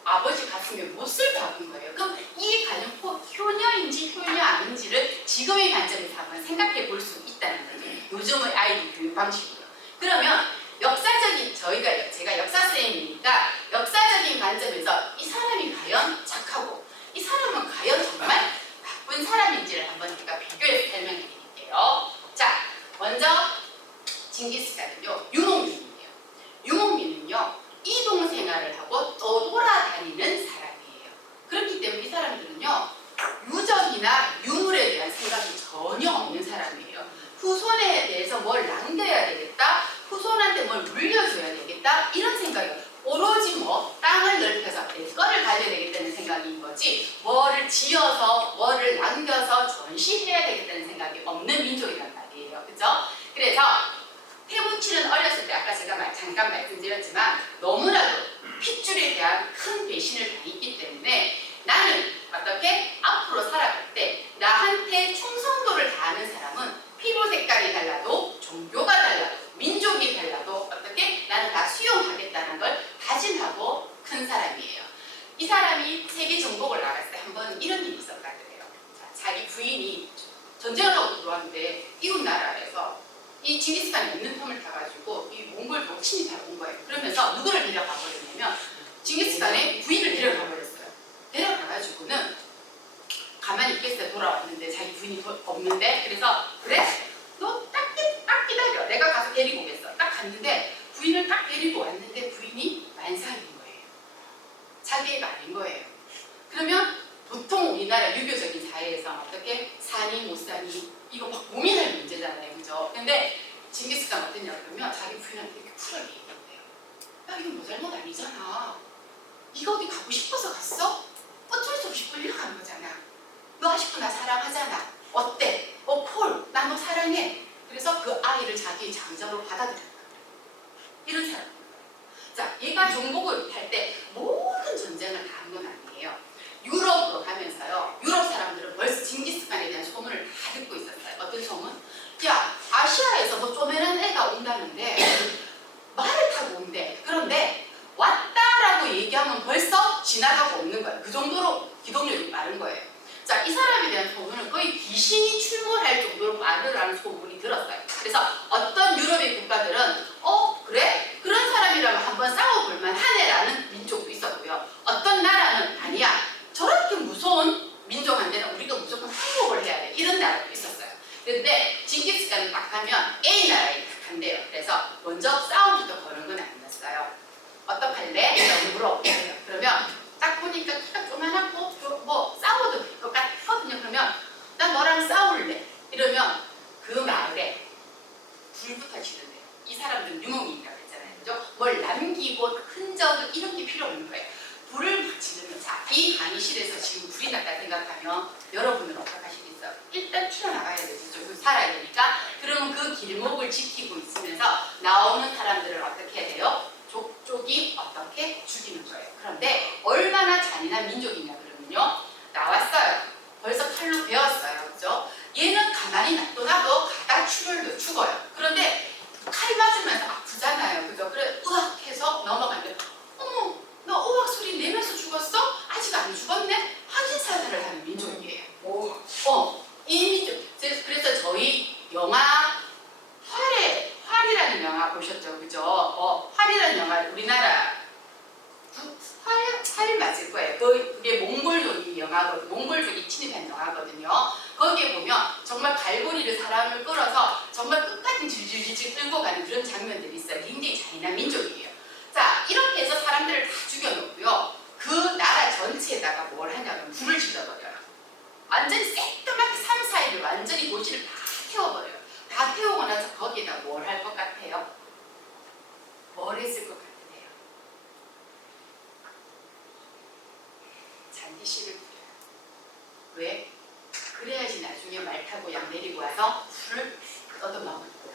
아버지 가슴에 못을 박은 거예요. 그럼 이 가정포 효녀인지 효녀 아닌지를 지금의 관점에서 한번 생각해 볼 수 있다는 거죠. 요즘의 아이들 교육 방식으로. 그러면 제가 역사쌤이니까 역사적인 관점에서 이 사람이 과연 착하고 이 사람은 과연 정말 나쁜 사람인지를 한번 제가 비교해서 설명해 드릴게요. 자, 먼저 징기스칸은요, 유목민이에요. 유목민은요, 이동생활을 하고 떠돌아다니는 사람이에요. 그렇기 때문에 이 사람들은요, 유적이나 유물에 대한 생각이 전혀 없는 사람이에요. 후손에 대해서 뭘 남겨야 되겠다, 후손한테 뭘 물려줘야 되겠다, 이런 생각이 오로지 땅을 넓혀서 내 거를 가져야 되겠다는 생각인 거지, 뭐를 지어서 뭐를 남겨서 전시해야 되겠다는 생각이 없는 민족이란 말이에요. 그죠? 그래서 태무친은 어렸을 때 아까 제가 잠깐 말씀드렸지만 너무나도 핏줄에 대한 큰 배신을 당했기 때문에 나는 어떻게 앞으로 살아갈 때 나한테 충성도를 다하는 사람은 피부 색깔이 달라도 종교가 달라도 민족이 달라도 어떻게 나는 다 수용하겠다는 걸 다짐하고 큰 사람이에요. 이 사람이 세계 정복을 나갔을 때 한번 이런 일이 있었다 그래요. 자기 부인이 전쟁을 하고 들어왔는데 이웃 나라에서 이 징기스칸이 있는 텀을 타가지고 이 몽골 침입하러 온 거예요. 그러면서 누구를 데려가 버렸냐면 징기스칸의 부인을 데려가 버렸어요. 데려가가지고는 가만히 있겠어요. 돌아왔는데 자기 부인이 없는데. 그래서 그래? 너 딱 기다려. 내가 가서 데리고 오겠어. 딱 갔는데 부인을 딱 데리고 왔는데 부인이 만삭인 거예요. 자기 애가 아닌 거예요. 그러면 보통 우리나라 유교적인 사회에서 어떻게 사니 못 사니 이거 막 고민할 문제잖아요. 그죠? 근데 징기스칸 어땠냐 그러면 자기 부인한테 이렇게 쿨하게 얘기했대요. 야 이거 너 잘못 아니잖아. 네가 어디 가고 싶어서 갔어? 어쩔 수 없이 끌려간 거잖아. 너 아직도 나 사랑하잖아. 어때? 콜. 나 너 사랑해. 그래서 그 아이를 자기의 장자로 받아들였다. 이런 사람. 자, 얘가 정복을 할 때 모든 전쟁을 다 한 건 아니에요. 유럽으로 가면서요. 유럽 사람들은 벌써 징기스칸에 대한 소문을 다 듣고 있었어요. 어떤 소문? 야, 아시아에서 뭐 쪼매난 애가 온다는데 말을 타고 온대. 그런데 왔다라고 얘기하면 벌써 지나가고 없는 거예요. 그 정도로 기동력이 빠른 거예요. 자, 이 사람에 대한 소문은 거의 귀신이 출몰할 정도로 빠르다는 소문이 들었어요. 그래서 어떤 유럽의 국가들은 그래? 그런 사람이라면 한번 싸워볼 만하네라는 민족도 있었고요. 어떤 나라는 아니야. 저렇게 무서운 민족한테는 우리가 무조건 항복을 해야 돼. 이런 나라도 있었어요. 그런데 징기스칸을 딱 하면 A 나라에 딱 간대요. 그래서 먼저 싸움부터 거는 건 아니었어요. 어떡할래? 라고 물어보세요. 그러면 딱 보니까 키가 조만하고 뭐 싸워도 될 것 같거든요. 그러면 난 너랑 싸울래. 이러면 그 마을에 불부터 지른대요. 이 사람들은 유목민이라고 했잖아요. 그죠? 뭘 남기고 흔적을 이런 게 필요 없는 거예요. 불을 막 지르면 자, 이 강의실에서 지금 불이 났다 생각하면 여러분은 어떡하시겠어요? 일단 튀어나가야 되죠. 그 살아야 되니까. 그러면 그 길목을 지키고 있으면서 나오는 사람들을 어떻게 해야 돼요? 족족이 어떻게 죽이는 거예요. 그런데 얼마나 잔인한 민족이냐 그러면요. 나왔어요. 벌써 칼로 베었어요. 그죠? 얘는 가만히 놔둬놔도 가다 죽어요. 그런데 칼 맞으면서 아프잖아요. 그죠? 그래 으악 해서 넘어가는데 어머 너 으악 소리 내면서 죽었어? 아직 안 죽었네? 확인사살을 하는 민족이에요. 이 민족. 그래서 저희 영화 활이라는 영화 보셨죠? 그죠? 활이라는 영화 우리나라 활 맞을 거예요. 그게 몽골족이 영화거든요. 몽골족이 침입한 영화거든요. 거기에 보면 정말 갈고리를 사람을 끌어서 정말 끝까지 질질질질 끌고 가는 그런 장면들이 있어요. 굉장히 잔인한 민족이에요. 자, 이렇게 해서 사람들을 다 죽여놓고요. 그 나라 전체에다가 뭘 하냐면 불을 질러버려요. 완전히 새까맣게 3, 4일을 완전히 도시를 다 태워버려요. 다 태우고 나서 거기에다 뭘 할 것 같아요? 뭘 했을 것 같아요? 잔디씨를 뿌려요. 왜? 그래야지 나중에 말 타고 양 내리고 와서 술을 얻어먹을 거야.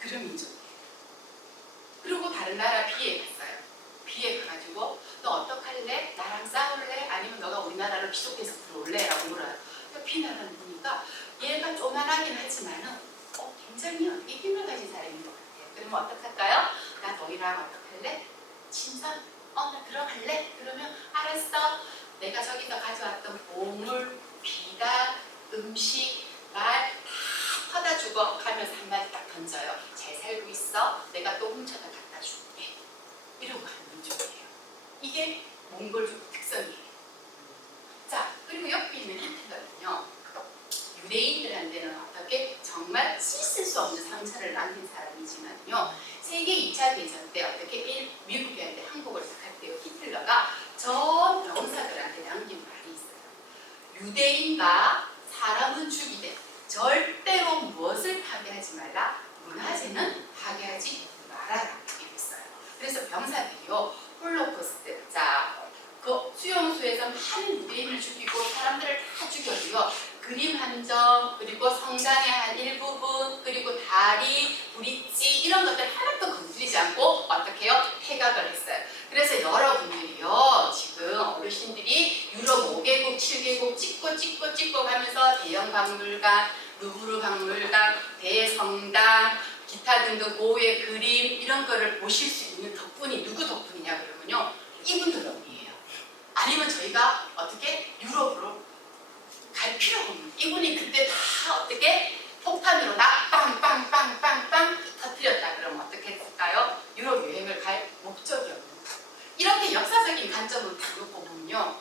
그런 민족이에요. 그리고 다른 나라 비에 갔어요. 비에 가가지고 너 어떡할래? 나랑 싸울래? 아니면 너가 우리나라를 비속해서 들어올래? 라고 물어요. 비나라는 보니까 얘가 조만하긴 하지만은 굉장히 힘을 가진 사람인 것 같아요. 그러면 어떡할까요? 나 너희랑 어떡할래? 친선? 나 들어갈래? 그러면 알았어. 내가 저기서 가져왔던 보물, 비단, 음식, 말 다 퍼다 주고 하면서 한마디 딱 던져요. 잘 살고 있어. 내가 또 훔쳐다 갖다 줄게. 이러고 가는 민족이에요. 이게 몽골족 특성이에요. 자, 그리고 옆에 있는 히틀러는요. 유대인들한테는 어떻게 정말 씻을 수 없는 상처를 남긴 사람이지만요. 세계 2차 대전 때 어떻게 미국한테 항복을 시작할 때 히틀러가 전 병사들한테 남긴 말이 있어요. 유대인과 사람은 죽이되 절대로 무엇을 파괴하지 말라. 문화재는 파괴하지 말아라. 이랬어요. 그래서 병사들이요. 홀로코스트. 자, 그 수용소에서 많은 유대인을 죽이고 사람들을 다 죽여도요. 그림 한 점, 그리고 성당의 한 일부분, 그리고 다리, 브릿지 이런 것들 하나도 건드리지 않고 어떻게 해요? 폐각을 했어요. 그래서 여러분들이요. 지금 어르신들이 유럽 5개국, 7개국 찍고 가면서 대형 박물관, 루브르 박물관, 대성당, 기타 등등 고유의 그림 이런 거를 보실 수 있는 덕분이 누구 덕분이냐 그러면요. 이분들 덕분이에요. 아니면 저희가 어떻게 유럽으로 갈 필요가 없는 이분이 그때 다 어떻게 폭탄으로 나 빵빵빵빵빵 터뜨렸다 그러면 어떻게 했을까요? 유럽 여행을 갈 목적이 없는 거예요. 이렇게 역사적인 관점으로 다 놓고 보면요.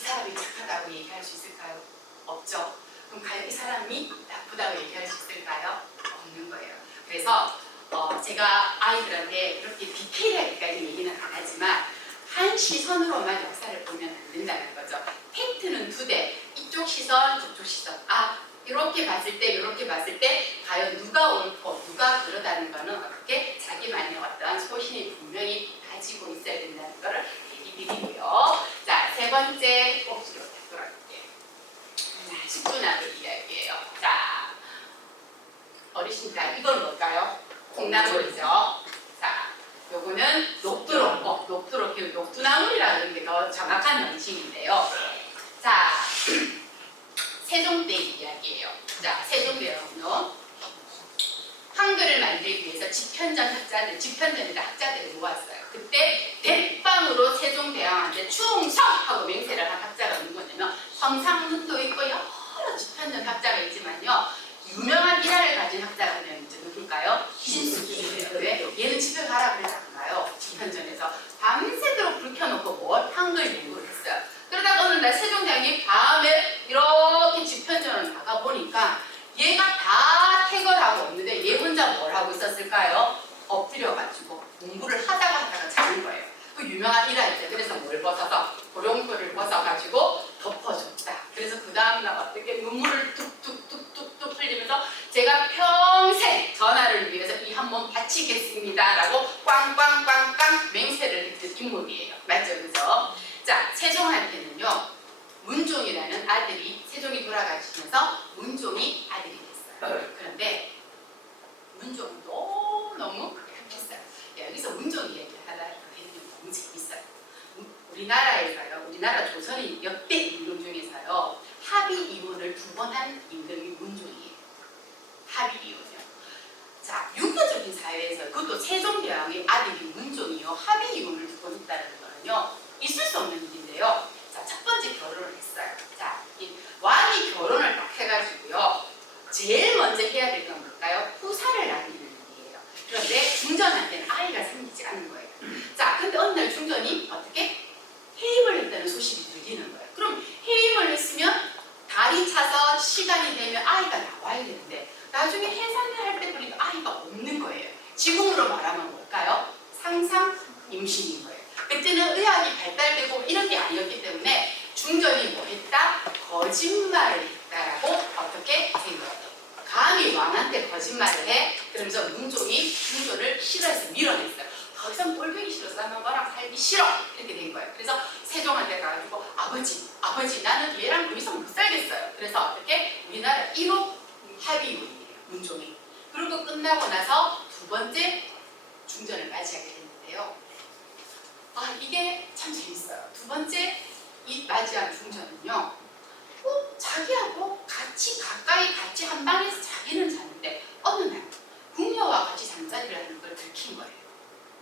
이 사람이 착하다고 얘기할 수 있을까요? 없죠. 그럼 과연 이 사람이 나쁘다고 얘기할 수 있을까요? 없는 거예요. 그래서 제가 아이들한테 그렇게 디테일하게까지 얘기는 안 하지만 한 시선으로만 역사를 보면 안 된다는 거죠. 팩트는 두 대, 이쪽 시선, 저쪽 시선. 이렇게 봤을 때, 이렇게 봤을 때 과연 누가 옳고 누가 그러다는 거는 어떻게 자기만의 어떤 소신이 분명히 가지고 있어야 된다는 거를 얘기 드리고요. 자, 세 번째 꼭지로 돌아갈게요. 자, 식초나물 이야기예요. 자, 어르신들 이건 뭘까요? 콩나물이죠. 자, 요거는 녹두로, 녹두나물이라는 게 더 정확한 명칭인데요. 자, 세종대 이야기예요. 자, 세종대는요, 한글을 만들기 위해서 집현전에다 학자들을 모았어요. 그때 대빵으로 세종대왕한테 충성하고 맹세를 한 학자가 누구냐면 성상문도 있고 여러 집현전 학자가 있지만요, 유명한 일화를 가진 학자가 누굴까요? 신숙이에요. 왜? 얘는 집에 가라 그래서 안 가요. 집현전에서 밤새도록 불 켜놓고 뭘 한글 연구를 했어요. 그러다가 어느 날 세종대왕이 밤에 이렇게 집현전을 나가보니까 얘가 다 퇴거하고 없는데 얘 혼자 뭘 하고 있었을까요? 엎드려가지고 공부를 하다가 자는 거예요. 그 유명한 일화였죠. 그래서 뭘 벗어서 고룡포를 벗어가지고 덮어줬다. 그래서 그 다음날 어떻게 눈물을 툭툭툭툭툭 흘리면서 제가 평생 전하를 위해서 이 한 몸 바치겠습니다 라고 꽝꽝꽝꽝 맹세를 했던 인물이에요. 맞죠? 그죠? 자, 세종한테는요, 문종이라는 아들이, 세종이 돌아가시면서 문종이 아들이 됐어요. 그런데 문종은 너무 극악했어요. 여기서 문종 이야기 하다 해주면 너무 재밌어요. 우리나라에서요, 우리나라 조선의 역대 임금 중에서요, 합의 이혼을 2번 한 임금이 문종이에요. 합의 이혼이요. 자, 유교적인 사회에서 그것도 세종대왕의 아들이 문종이요, 합의 이혼을 2번 했다는 거는요, 있을 수 없는 일인데요. 자, 첫 번째 결혼을 했어요. 자, 이 왕이 결혼을 딱 해가지고요, 제일 먼저 해야 될 건 뭘까요? 후사를 낳는 일이에요. 그런데 중전한테는 아이가 생기지 않는 거예요. 자, 근데 어느 날 중전이 어떻게? 해임을 했다는 소식이 들리는 거예요. 그럼 해임을 했으면 달이 차서 시간이 되면 아이가 나와야 되는데 나중에 해산을 할 때 보니까 아이가 없는 거예요. 지금으로 말하면 뭘까요? 상상 임신인 거예요. 그때는 의학이 발달되고 이런 게 아니었기 때문에 중전이 뭐 했다? 거짓말을 했다라고 어떻게 생각해요? 감히 왕한테 거짓말을 해? 그러면서 문종이 중전을 싫어해서 밀어냈어요. 더 이상 꼴보기 싫어서 나는 너랑 살기 싫어! 이렇게 된 거예요. 그래서 세종한테 가가지고 아버지 나는 얘랑 더 이상 못 살겠어요. 그래서 어떻게? 우리나라 1호 합의문이에요. 문종이. 그리고 끝나고 나서 두 번째 중전을 맞이하게 됐는데요. 이게 참 재밌어요. 두 번째 이 맞이한 중전은요, 자기하고 가까이 같이 한 방에서 자기는 자는데 어느 날 궁녀와 같이 잠자리를 하는 걸 들킨 거예요.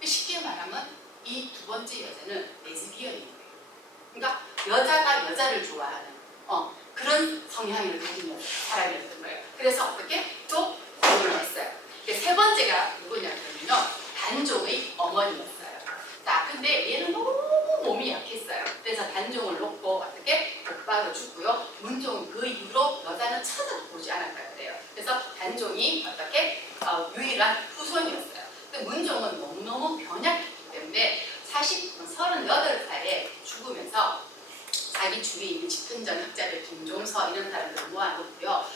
쉽게 말하면 이 두 번째 여자는 레즈비언인 거예요. 그러니까 여자가 여자를 좋아하는 그런 성향을 가진 사람이었던 거예요. 그래서 어떻게 또 결혼을 했어요. 세 번째가 누구냐면요, 단종의 어머니였어요. 자, 근데 얘는 너무 몸이 약했어요. 그래서 단종을 놓고 어떻게 곧바로 죽고요. 문종은 그 이후로 여자는 쳐다보지 않았다 그래요. 그래서 단종이 어떻게 유일한 후손이었어요. 근데 문종은 너무너무 병약했기 때문에 38살에 죽으면서 자기 주위에 있는 집현전 학자들 김종서 이런 사람들을 모아놓고요.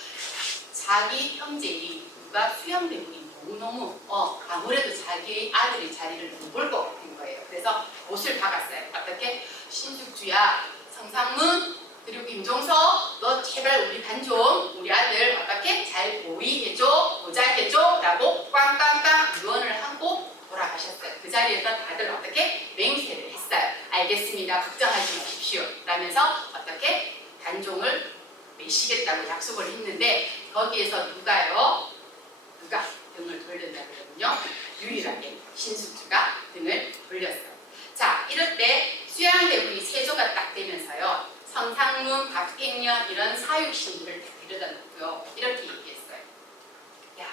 자기 형제인 누가 수양대군이 너무너무 아무래도 자기 아들의 자리를 못 볼 것 같은 거예요. 그래서 못을 박았어요. 어떻게? 신숙주야, 성상문 그리고 김종서 너 제발 우리 단종 우리 아들 어떻게 잘 보위해줘 보잘해줘 라고 꽝꽝꽝 유언을 하고 돌아가셨어요. 그 자리에서 다들 어떻게 맹세를 했어요. 알겠습니다. 걱정하지 마십시오. 라면서 어떻게 단종을 매시겠다고 약속을 했는데 거기에서 누가 등을 돌렸냐 그러면요. 유일하게 신숙주가 등을 돌렸어요. 자, 이럴 때 수양대군이 세조가 딱 되면서요. 성상문, 박팽년 이런 사육신들을 데려다 놓고요. 이렇게 얘기했어요. 야,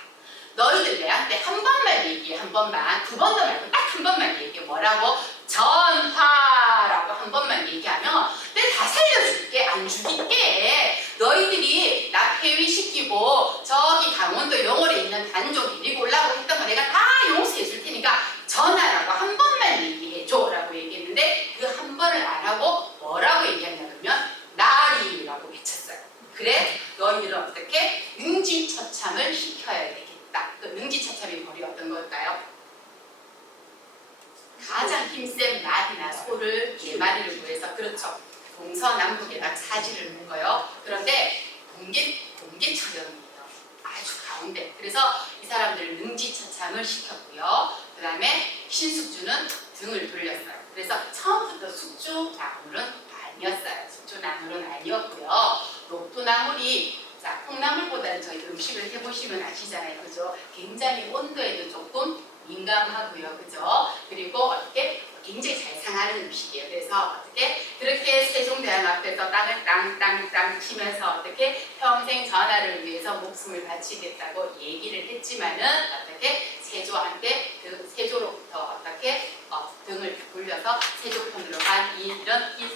너희들 내한테 한 번만 얘기해. 한 번만. 두 번도 말고 딱 한 번만 얘기해. 뭐라고? 전화라고 한 번만 얘기하면 내 살려줄게 안 죽일게. 너희들이 나 폐위시키고 저기 강원도 영월에 있는 단종 데리고 오려고 했던 거 내가 다 용서해 줄 테니까 전화라고 한 번만 얘기해줘 라고 얘기했는데 그 한 번을 안 하고 뭐라고 얘기했냐 그러면 나리라고 외쳤어요. 그래 너희들은 어떻게 능지처참을 시켜야 되겠다. 그 능지처참이 벌이 어떤 걸까요? 가장 힘센 말이나 소를 4마리를 구해서 그렇죠. 동서남북에다 차지를 묶어요. 그런데 동계처형이에요. 아주 가운데. 그래서 이 사람들을 능지처참을 시켰고요. 그 다음에 신숙주는 등을 돌렸어요. 그래서 처음부터 숙주나물은 아니었어요. 숙주나물은 아니었고요. 녹두나물이 자, 콩나물보다는 저희 음식을 해보시면 아시잖아요. 그죠? 굉장히 온도에도 조금 민감하고요. 그죠? 그리고 어떻게 굉장히 잘 상하는 음식이에요. 그래서 어떻게 그렇게 세종대왕 앞에서 땅을 땅땅땅 치면서 어떻게 평생 전하를 위해서 목숨을 바치겠다고 얘기를 했지만은 어떻게 세조한테 그 세조로부터 어떻게 등을 돌려서 세조 편으로 간 이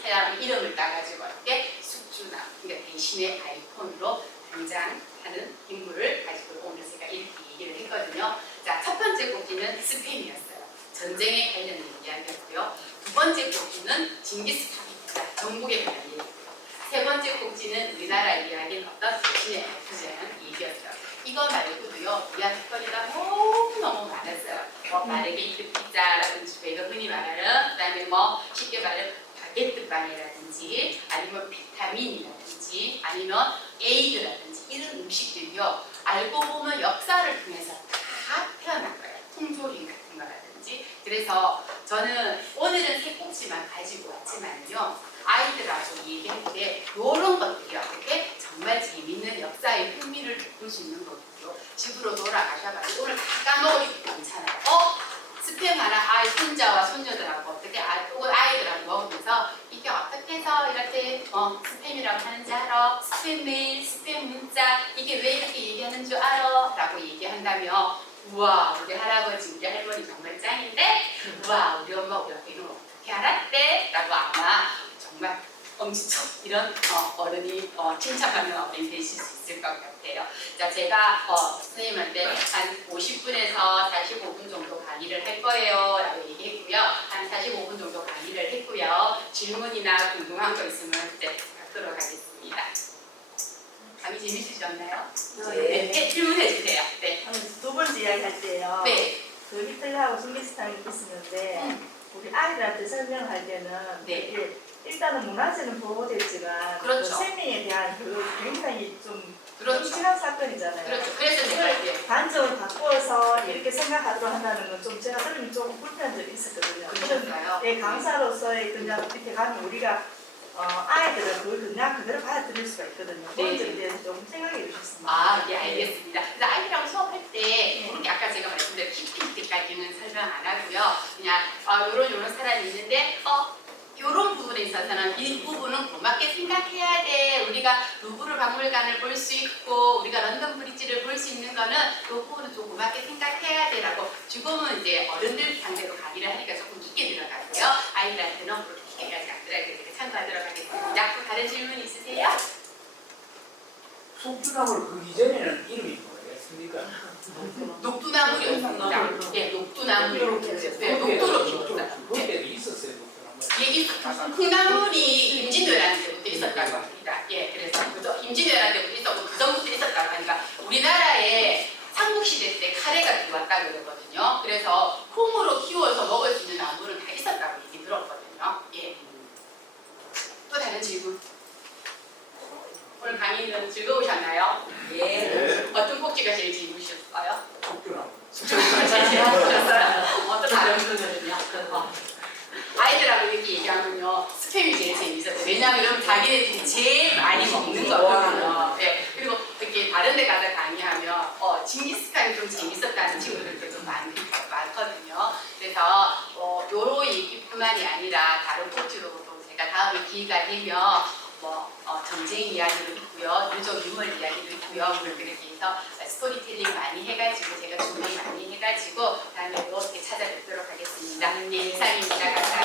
사람 이름을 따가지고 어떻게 숙주나 그러니까 대신의 아이콘으로 등장하는 인물을 가지고 오늘 제가 이렇게 얘기를 했거든요. 자, 첫 번째 곡기는 스팸이었어요. 전쟁에 관련된 이야기였고요. 두 번째 곡지는 징기스칸입니다. 정복에 관한 얘기고요. 세 번째 곡지는 우리나라 이야기는 어떤 대신의 알프제라는 얘기였어요. 이거 말고도요, 이야기거리가 너무너무 많았어요. 마르게리트 피자라든지 저희가 흔히 말하는, 그 다음에 쉽게 말하는 바게트빵이라든지, 아니면 비타민이라든지, 아니면 에이드라든지, 이런 음식들이요, 알고 보면 역사를 통해서 다 태어난 거예요. 통조림 같은 거라든지. 그래서 저는 오늘은 세 꼭지만 가지고 왔지만요, 아이들하고 얘기할 때 이런 것들이 어떻게 정말 재밌는 역사의 흥미를 돋굴 수 있는 거고요. 집으로 돌아가셔가지고 오늘 다 까먹어도 괜찮아요. 스팸 하나 손자와 손녀들하고 어떻게 혹은 아이들하고 먹으면서 이게 어떻게 해서 이렇게 스팸이라고 하는지 알아? 스팸 메일, 스팸 문자 이게 왜 이렇게 얘기하는 줄 알아? 라고 얘기한다면 우와 우리 할아버지 우리 할머니 정말 짱인데 우와 우리 엄마 우리 아빠 이런 거 어떻게 알았대? 라고 아마 정말 엄지척 이런 어른이 칭찬받는 어른이 되실 수 있을 것 같아요. 자, 제가 선생님한테 한 50분에서 45분 정도 강의를 할 거예요 라고 얘기했고요. 한 45분 정도 강의를 했고요. 질문이나 궁금한 거 있으면 그때 받도록 하겠습니다. 강의 재밌으셨나요? 네, 질문해 주세요. 네. 두 번째 이야기 할 때요. 네. 그 히틀러하고 징기스칸이 있었는데 우리 아이들한테 설명할 때는 네. 이게 일단은 문화재는 보호됐지만 그렇죠. 그 생명에 대한 그 굉장히 좀 그렇죠. 끔찍한 사건이잖아요. 그렇죠. 그래서 제가 관점을 바꿔서 이렇게 생각하도록 한다는 건 좀 제가 들으면 조금 불편한 적이 있었거든요. 그러셨어요? 네, 강사로서의 그냥 이렇게 가면 우리가 아이들은 그걸 그냥 그대로 받아들일 수가 있거든요. 네. 그런 점에 대해서 좀 생각해 주셨습니다. 아, 네, 알겠습니다. 그래서 아이들하고 수업할 때, 그렇게 아까 제가 말씀드린 PPT까지는 설명 안 하고요. 그냥, 요런 사람이 있는데, 요런 부분에 있어서는 이 부분은 고맙게 생각해야 돼. 우리가 루브르 박물관을 볼 수 있고, 우리가 런던 브리지를 볼 수 있는 거는 이 부분은 좀 고맙게 생각해야 돼. 라고 지금은 이제 어른들 상대로 강의를 하니까 조금 깊게 들어가고요. 아이들한테는 그렇게 깊게까지 안 들어가게 제가 참고하도록 하겠습니다. 또 다른 질문 있으세요? 숙주나물 그 이전에는 이름이 뭐였습니까? 녹두나물이었습니다. 예, 녹두나물. 네, 녹두로 키웠다. 그때도 있었어요, 녹두나물. 얘기 콩나물이 임진왜란 때부터 있었다고 합니다. 예, 그래서 그죠? 임진왜란 때부터 있었고 그 전부터 있었다고 하니까 우리나라에 삼국시대 때 카레가 들어왔다고 그러거든요. 그래서 콩으로 키워서 먹을 수 있는 나물은 다 있었다고 얘기 들었거든요. 예. 또 다른 질문? 오늘 강의는 즐거우셨나요? 예. 어떤 꼭지가 제일 즐거우셨어요? 숙주나물. 제일 즐거우셨어요? 어떤 다른 분들은요? 아이들하고 이렇게 얘기하면요 스팸이 제일 재밌었어요. 왜냐하면 자기네들이 제일 많이 먹는 거거든요. 네. 그리고 이렇게 다른 데 가서 강의하면 징기스칸이 좀 재밌었다는 친구들도 좀 많거든요. 그래서 요런 얘기뿐만이 아니라 다른 코치로도 제가 다음에 기회가 되면 전쟁 이야기도 있고요, 유적 유물 이야기도 있고요. 그렇게 해서 스토리텔링 많이 해가지고 제가 준비 많이 해가지고 다음에 또 이렇게 찾아뵙도록 하겠습니다. 네, 이상입니다. 감사합니다.